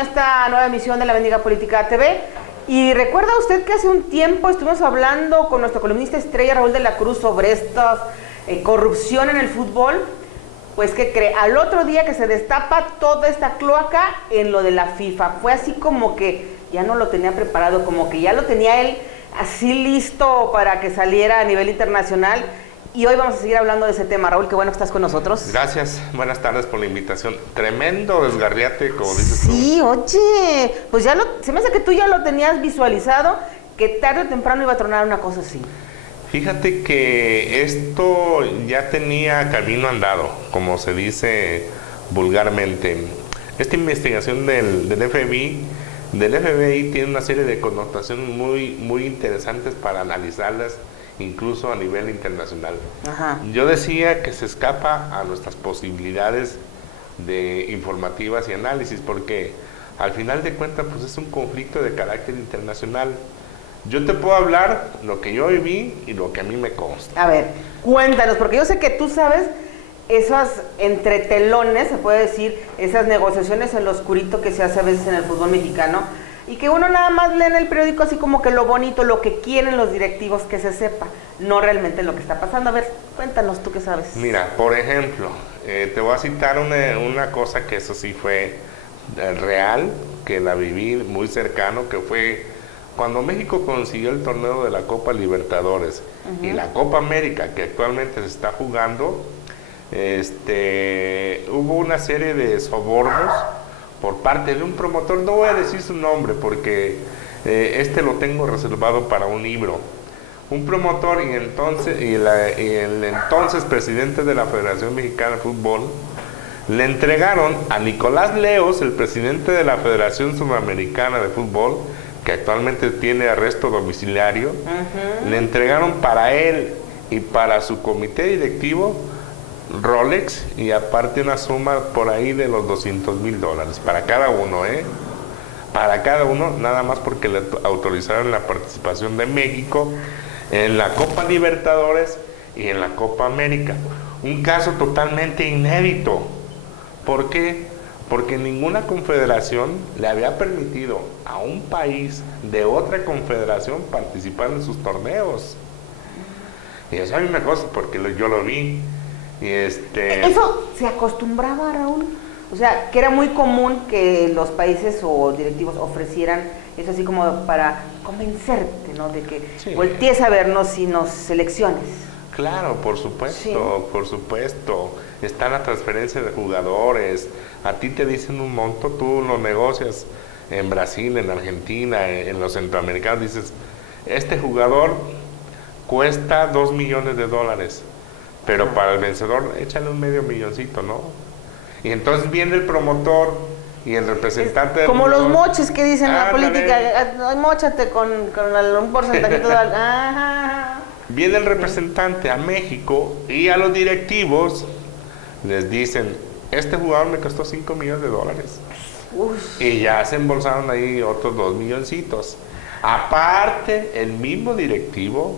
esta nueva emisión de La Bendiga Política TV. Y recuerda usted que hace un tiempo estuvimos hablando con nuestro columnista estrella Raúl de la Cruz sobre esta corrupción en el fútbol. Pues que cree, al otro día que se destapa toda esta cloaca en lo de la FIFA, fue así como que ya no lo tenía preparado, como que ya lo tenía él así listo para que saliera a nivel internacional. Y hoy vamos a seguir hablando de ese tema. Raúl, qué bueno que estás con nosotros. Gracias, buenas tardes por la invitación. Tremendo desgarriate, como dices tú. Sí, oye, pues ya se me hace que tú ya lo tenías visualizado, que tarde o temprano iba a tronar una cosa así. Fíjate que esto ya tenía camino andado, como se dice vulgarmente. Esta investigación del FBI tiene una serie de connotaciones muy interesantes para analizarlas, incluso a nivel internacional. Ajá. Yo decía que se escapa a nuestras posibilidades de informativas y análisis, porque al final de cuentas pues es un conflicto de carácter internacional. Yo te puedo hablar lo que yo viví y lo que a mí me consta. A ver, cuéntanos, porque yo sé que tú sabes esos entretelones, se puede decir, esas negociaciones en lo oscurito que se hace a veces en el fútbol mexicano, y que uno nada más lee en el periódico así como que lo bonito, lo que quieren los directivos que se sepa, no realmente lo que está pasando. A ver, cuéntanos, ¿tú qué sabes? Mira, por ejemplo, te voy a citar una cosa que eso sí fue real, que la viví muy cercano, que fue cuando México consiguió el torneo de la Copa Libertadores y la Copa América, que actualmente se está jugando. Hubo una serie de sobornos por parte de un promotor, no voy a decir su nombre porque lo tengo reservado para un libro. Un promotor y el entonces presidente de la Federación Mexicana de Fútbol le entregaron a Nicolás Leos, el presidente de la Federación Sudamericana de Fútbol, que actualmente tiene arresto domiciliario, le entregaron para él y para su comité directivo Rolex y aparte una suma por ahí de los $200,000 para cada uno, para cada uno, nada más porque le autorizaron la participación de México en la Copa Libertadores y en la Copa América. Un caso totalmente inédito. ¿Por qué? Porque ninguna confederación le había permitido a un país de otra confederación participar en sus torneos. Y eso a mí me consta porque yo lo vi. ¿Eso se acostumbraba, Raúl? O sea, que era muy común que los países o directivos ofrecieran eso así como para convencerte, ¿no? De que sí, voltees a vernos y nos selecciones. Claro, por supuesto, sí. Por supuesto. Está la transferencia de jugadores. A ti te dicen un monto, tú lo negocias en Brasil, en Argentina, en los centroamericanos. Dices, este jugador cuesta $2 millones, pero para el vencedor échale un $500,000, ¿no? Y entonces viene el promotor y el representante del como jugador, los moches que dicen en la política, móchate con un porcentajito de algo. Viene el representante a México y a los directivos les dicen, este jugador me costó $5 millones. Uf. Y ya se embolsaron ahí otros $2 milloncitos. Aparte, el mismo directivo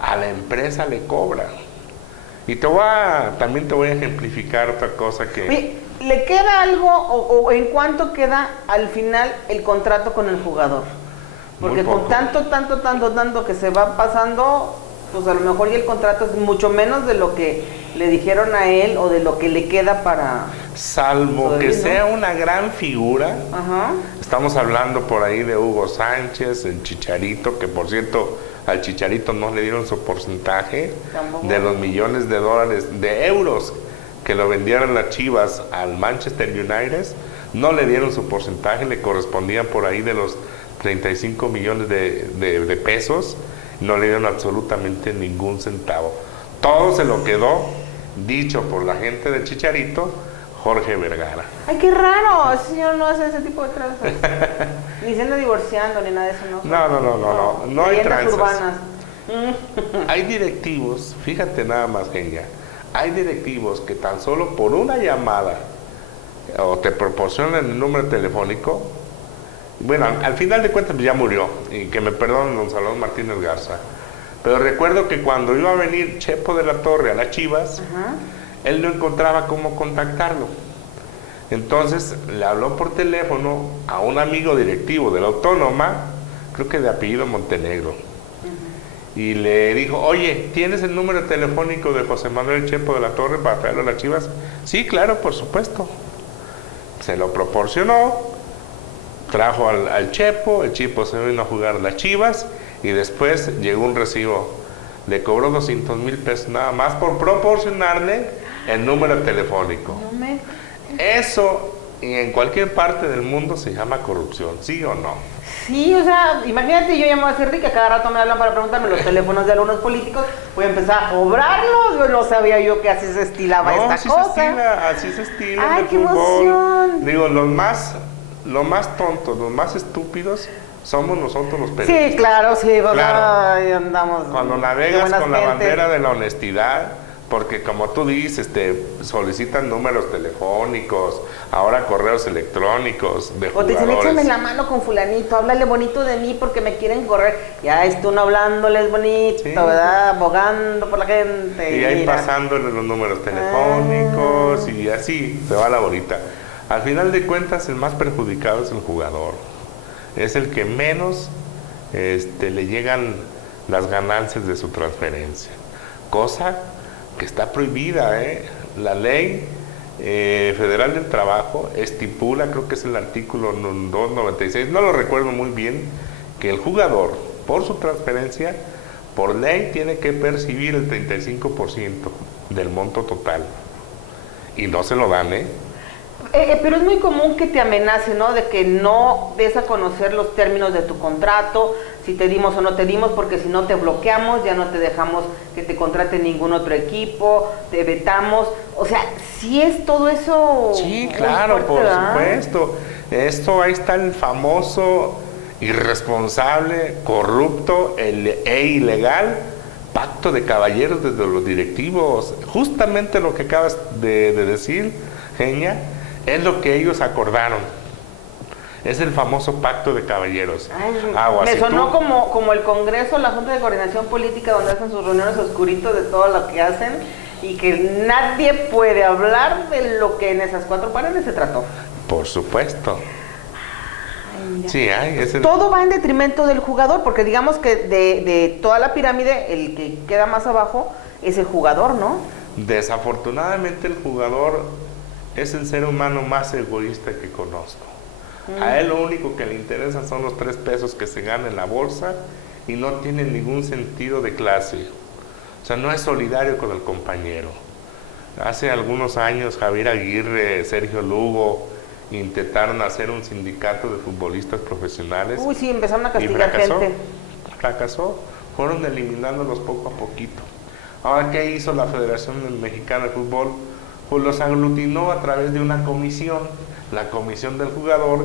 a la empresa le cobra. Y también te voy a ejemplificar otra cosa que... Oye, ¿le queda algo o en cuánto queda al final el contrato con el jugador? Porque con tanto que se va pasando, pues a lo mejor y el contrato es mucho menos de lo que le dijeron a él o de lo que le queda para... Salvo que sea una gran figura. Ajá. Estamos hablando por ahí de Hugo Sánchez, el Chicharito, que por cierto... Al Chicharito no le dieron su porcentaje de los millones de euros que lo vendieron las Chivas al Manchester United. No le dieron su porcentaje, le correspondían por ahí de los 35 millones de pesos. No le dieron absolutamente ningún centavo. Todo se lo quedó, dicho por la gente de Chicharito, Jorge Vergara. Ay, qué raro, ese señor no hace ese tipo de tranzas. Ni se anda divorciando, ni nada de eso, ¿no? No hay tranzas. Urbanas. Hay directivos, fíjate nada más, Genia, hay directivos que tan solo por una llamada o te proporcionan el número telefónico, bueno, al final de cuentas ya murió, y que me perdonen don Salvador Martínez Garza, pero recuerdo que cuando iba a venir Chepo de la Torre a las Chivas, él no encontraba cómo contactarlo. Entonces le habló por teléfono a un amigo directivo de la Autónoma, creo que de apellido Montenegro, y le dijo, oye, ¿tienes el número telefónico de José Manuel Chepo de la Torre para traerlo a las Chivas? Sí, claro, por supuesto. Se lo proporcionó, trajo al Chepo, el Chepo se vino a jugar a las Chivas y después llegó un recibo. Le cobró 200,000 pesos nada más por proporcionarle el número telefónico. Eso en cualquier parte del mundo se llama corrupción, ¿sí o no? Sí, o sea, imagínate, yo ya me voy a hacer rica, cada rato me hablan para preguntarme los teléfonos de algunos políticos, voy a empezar a cobrarlos, no sabía yo que así se estilaba esta cosa. Así se estila. ¡Ay, qué emoción! Digo, los más tontos, los más estúpidos somos nosotros los periodistas. Sí, claro, sí, pues, claro. Ahí andamos. Cuando navegas con la bandera de la honestidad, porque como tú dices, te solicitan números telefónicos, ahora correos electrónicos de jugadores. O te dicen, échame la mano con fulanito, háblale bonito de mí porque me quieren correr. Ya está uno hablándoles bonito, sí, ¿verdad? Abogando por la gente. Y ahí pasándole los números telefónicos y así se va la bolita. Al final de cuentas, el más perjudicado es el jugador. Es el que menos le llegan las ganancias de su transferencia. Cosa que está prohibida, La ley federal del trabajo estipula, creo que es el artículo 296, no lo recuerdo muy bien, que el jugador, por su transferencia, por ley tiene que percibir el 35% del monto total. Y no se lo dan, pero es muy común que te amenacen, ¿no? De que no des a conocer los términos de tu contrato, si te dimos o no te dimos, porque si no te bloqueamos, ya no te dejamos que te contrate ningún otro equipo, te vetamos. O sea, ¿sí es todo eso? Sí, claro, fuerte, por supuesto. Esto, ahí está el famoso, irresponsable, corrupto e ilegal pacto de caballeros desde los directivos. Justamente lo que acabas de decir, Genia, es lo que ellos acordaron. Es el famoso pacto de caballeros. Me sonó como el Congreso, la Junta de Coordinación Política, donde hacen sus reuniones oscuritos de todo lo que hacen y que nadie puede hablar de lo que en esas cuatro paredes se trató. Por supuesto. Sí, todo va en detrimento del jugador, porque digamos que de toda la pirámide, el que queda más abajo es el jugador, ¿no? Desafortunadamente el jugador es el ser humano más egoísta que conozco. A él lo único que le interesa son los 3 pesos que se gana en la bolsa y no tiene ningún sentido de clase. O sea, no es solidario con el compañero. Hace algunos años Javier Aguirre, Sergio Lugo intentaron hacer un sindicato de futbolistas profesionales. Uy, sí, empezaron a castigar gente. Fracasó. Fueron eliminándolos poco a poquito. Ahora, ¿qué hizo la Federación Mexicana de Fútbol? Pues los aglutinó a través de una comisión, la comisión del jugador,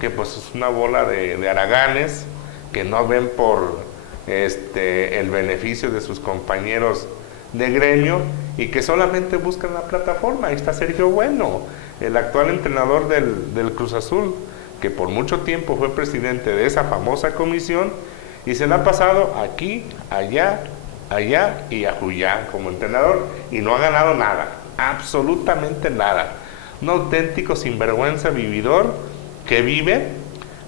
que pues es una bola de haraganes que no ven por el beneficio de sus compañeros de gremio y que solamente buscan la plataforma. Ahí está Sergio Bueno, el actual entrenador del Cruz Azul, que por mucho tiempo fue presidente de esa famosa comisión y se la ha pasado aquí, allá y ajullá como entrenador y no ha ganado nada. Absolutamente nada. Un auténtico sinvergüenza vividor que vive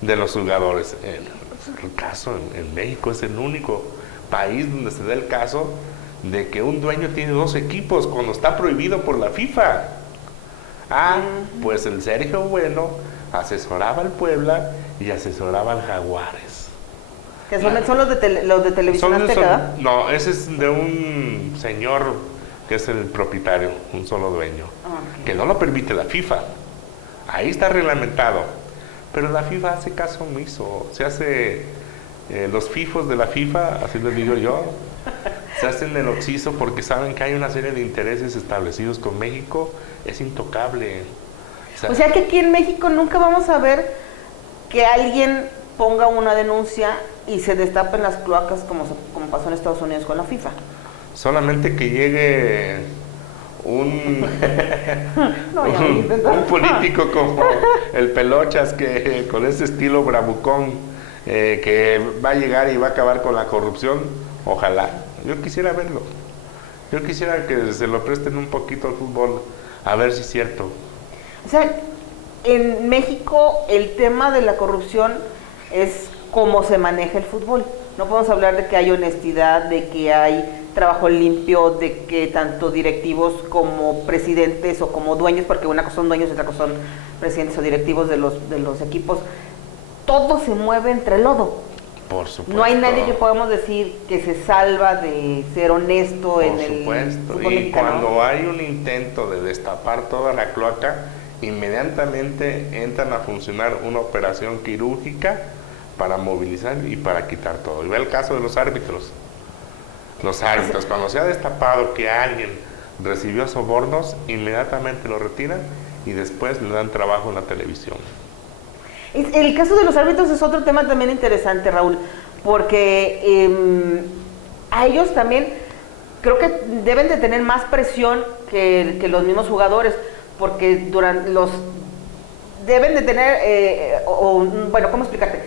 de los jugadores. El caso en México es el único país donde se da el caso de que un dueño tiene 2 equipos cuando está prohibido por la FIFA. Pues el Sergio Bueno asesoraba al Puebla y asesoraba al Jaguares. ¿Que son los de Televisión Azteca? No, ese es de un señor que es el propietario, un solo dueño, que no lo permite la FIFA. Ahí está reglamentado. Pero la FIFA hace caso omiso. Se hace, los FIFOs de la FIFA, así les digo yo, se hacen el oxiso porque saben que hay una serie de intereses establecidos con México. Es intocable. O sea que aquí en México nunca vamos a ver que alguien ponga una denuncia y se destapen las cloacas como pasó en Estados Unidos con la FIFA. Solamente que llegue un político como el Pelochas, que con ese estilo bravucón, que va a llegar y va a acabar con la corrupción. Ojalá. Yo quisiera verlo. Yo quisiera que se lo presten un poquito al fútbol, a ver si es cierto. O sea, en México el tema de la corrupción es cómo se maneja el fútbol. No podemos hablar de que hay honestidad, de que hay trabajo limpio, de que tanto directivos como presidentes o como dueños, porque una cosa son dueños y otra cosa son presidentes o directivos de los equipos, todo se mueve entre lodo. Por supuesto. No hay nadie que podamos decir que se salva de ser honesto Por en el supuesto. fútbol Y mexicano. cuando hay un intento de destapar toda la cloaca, inmediatamente entran a funcionar una operación quirúrgica para movilizar y para quitar todo. Y ve el caso de los árbitros. Los árbitros, cuando se ha destapado que alguien recibió sobornos, inmediatamente lo retiran y después le dan trabajo en la televisión. El caso de los árbitros es otro tema también interesante, Raúl, porque a ellos también creo que deben de tener más presión que los mismos jugadores, porque deben de tener, bueno, ¿cómo explicarte?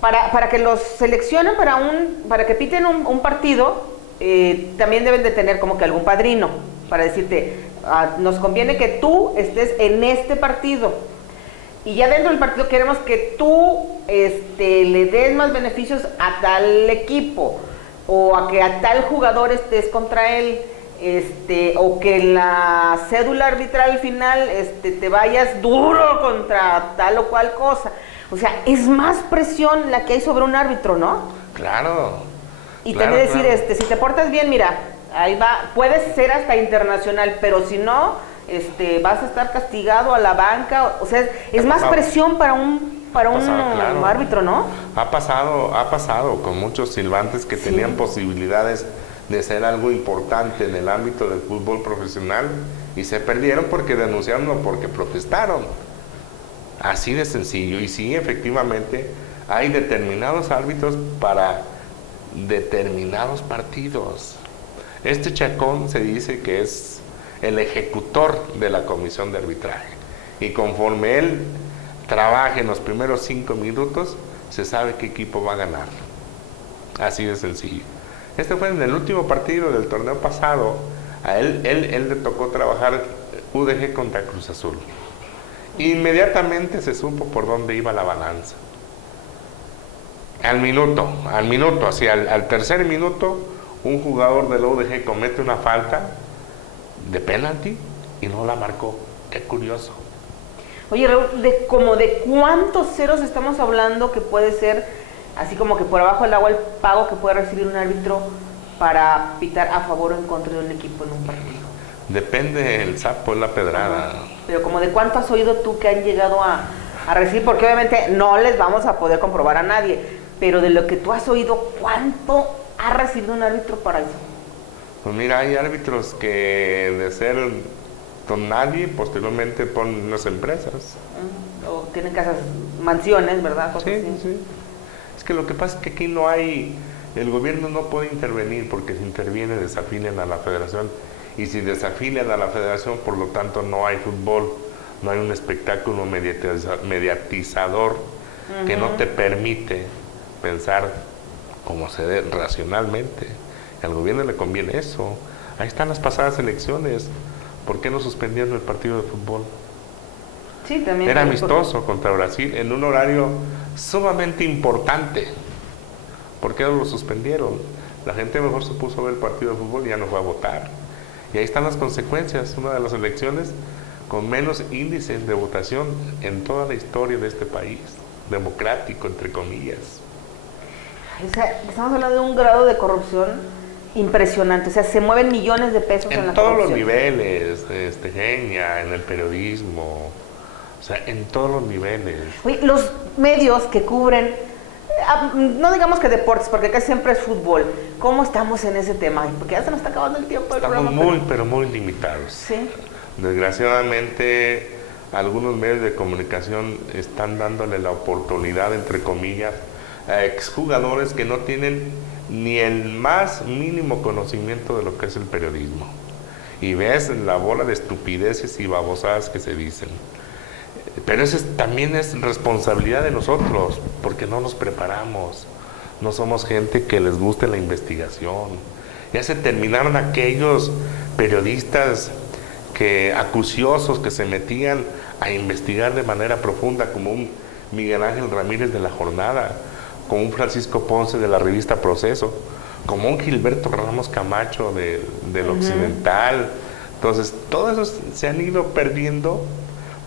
Para que los seleccionen para que piten un partido, también deben de tener como que algún padrino, para decirte, nos conviene que tú estés en este partido. Y ya dentro del partido queremos que tú le des más beneficios a tal equipo, o a que a tal jugador estés contra él, o que en la cédula arbitral final te vayas duro contra tal o cual cosa. O sea, es más presión la que hay sobre un árbitro, ¿no? Claro. Y claro, también decir, claro. Si te portas bien, mira, ahí va, puedes ser hasta internacional, pero si no, vas a estar castigado a la banca. O sea, es más presión para un claro. árbitro, ¿no? Ha pasado con muchos silbantes que tenían posibilidades de ser algo importante en el ámbito del fútbol profesional y se perdieron porque denunciaron o porque protestaron. Así de sencillo. Y sí, efectivamente, hay determinados árbitros para determinados partidos. Este Chacón se dice que es el ejecutor de la comisión de arbitraje. Y conforme él trabaje en los primeros 5 minutos, se sabe qué equipo va a ganar. Así de sencillo. Este fue en el último partido del torneo pasado. A él le tocó trabajar UDG contra Cruz Azul. Inmediatamente se supo por dónde iba la balanza. Al minuto, así al tercer minuto, un jugador de la UDG comete una falta de penalti y no la marcó. Qué curioso. Oye, Raúl, ¿de cuántos ceros estamos hablando que puede ser, así como que por abajo del agua, el pago que puede recibir un árbitro para pitar a favor o en contra de un equipo en un partido? Depende el sapo de la pedrada. Pero como de cuánto has oído tú que han llegado a recibir, porque obviamente no les vamos a poder comprobar a nadie, pero de lo que tú has oído, ¿cuánto ha recibido un árbitro para eso? Pues mira, hay árbitros que de ser don nadie, posteriormente ponen unas empresas. O tienen casas, mansiones, ¿verdad? Cosas Sí, así. sí. Es que lo que pasa es que aquí no hay, el gobierno no puede intervenir porque si interviene desafilian a la federación. Y si desafilian a la federación, por lo tanto no hay fútbol, no hay un espectáculo mediatizador que no te permite pensar como se debe racionalmente. Al gobierno le conviene eso. Ahí están las pasadas elecciones. ¿Por qué no suspendieron el partido de fútbol? Sí, también. Era amistoso contra Brasil en un horario sumamente importante. ¿Por qué no lo suspendieron? La gente mejor se puso a ver el partido de fútbol y ya no fue a votar. Y ahí están las consecuencias. Una de las elecciones con menos índices de votación en toda la historia de este país, democrático, entre comillas. O sea, estamos hablando de un grado de corrupción impresionante. O sea, se mueven millones de pesos en la todos corrupción. los niveles, genia, en el periodismo, o sea, en todos los niveles. Oye, los medios que cubren, no digamos que deportes, porque casi siempre es fútbol. ¿Cómo estamos en ese tema? Porque ya se nos está acabando el tiempo del Estamos programa. pero muy limitados. Sí. Desgraciadamente, algunos medios de comunicación están dándole la oportunidad, entre comillas, a exjugadores que no tienen ni el más mínimo conocimiento de lo que es el periodismo. Y ves la bola de estupideces y babosadas que se dicen. Pero eso también es responsabilidad de nosotros, porque no nos preparamos. No somos gente que les guste la investigación. Ya se terminaron aquellos periodistas acuciosos que se metían a investigar de manera profunda, como un Miguel Ángel Ramírez de La Jornada, como un Francisco Ponce de la revista Proceso, como un Gilberto Ramos Camacho del Occidental. Entonces, todos esos se han ido perdiendo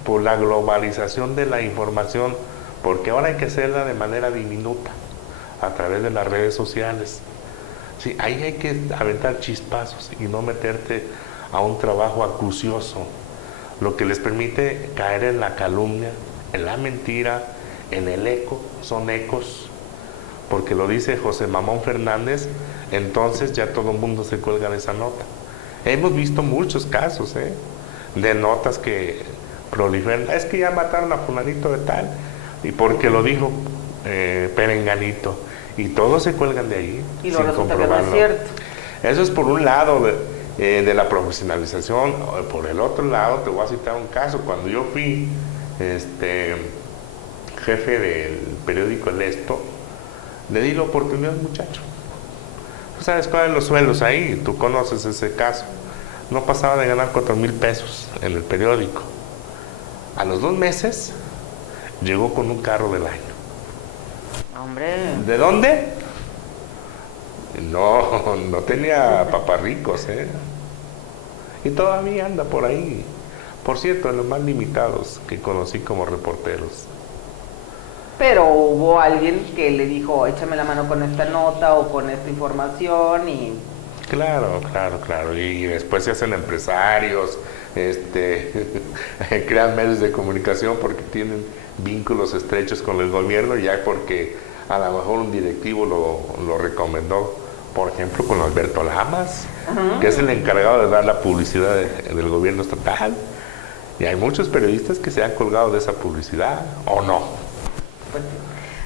por la globalización de la información, porque ahora hay que hacerla de manera diminuta, a través de las redes sociales. Sí, ahí hay que aventar chispazos y no meterte a un trabajo acucioso, lo que les permite caer en la calumnia, en la mentira, en el eco. Son ecos, porque lo dice José Mamón Fernández, entonces ya todo el mundo se cuelga de esa nota. Hemos visto muchos casos de notas que proliferan. Es que ya mataron a fulanito de tal, y porque lo dijo Perenganito, y todos se cuelgan de ahí y sin comprobarlo. No es cierto. Eso es por un lado de la profesionalización. Por el otro lado, te voy a citar un caso. Cuando yo fui jefe del periódico El Esto, le di la oportunidad al muchacho. ¿Tú sabes cuáles son los sueldos ahí? Tú conoces ese caso. No pasaba de ganar 4,000 pesos en el periódico. A los 2 meses llegó con un carro del año. Hombre. ¿De dónde? No tenía paparricos, y todavía anda por ahí. Por cierto, de los más limitados que conocí como reporteros. Pero hubo alguien que le dijo, échame la mano con esta nota o con esta información y... Claro. Y después se hacen empresarios, crean medios de comunicación porque tienen vínculos estrechos con el gobierno, ya porque a lo mejor un directivo lo recomendó, por ejemplo, con Alberto Lamas, que es el encargado de dar la publicidad del gobierno estatal. Y hay muchos periodistas que se han colgado de esa publicidad, ¿o no? Pues,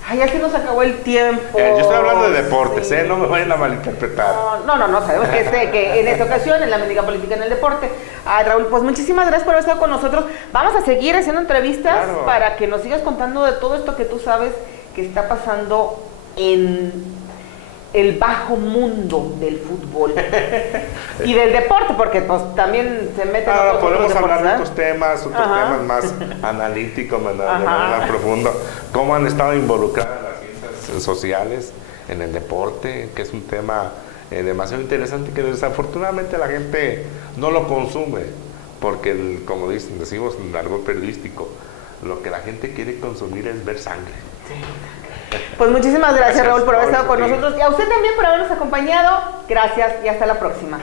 ay, ya se nos acabó el tiempo. Yo estoy hablando de deportes, sí. No me vayan a malinterpretar. No, sabemos que en esta ocasión, en la Mendiga Política en el Deporte. Ay, Raúl, pues muchísimas gracias por haber estado con nosotros. Vamos a seguir haciendo entrevistas para que nos sigas contando de todo esto que tú sabes que está pasando en el bajo mundo del fútbol y del deporte, porque pues también se meten podemos hablar de otros temas más analíticos, más profundos, cómo han estado involucradas las ciencias sociales en el deporte, que es un tema demasiado interesante, que desafortunadamente la gente no lo consume, porque como decimos en argot periodístico, lo que la gente quiere consumir es ver sangre. Sí. Pues muchísimas gracias, Raúl, por haber estado con nosotros, y a usted también por habernos acompañado. Gracias y hasta la próxima.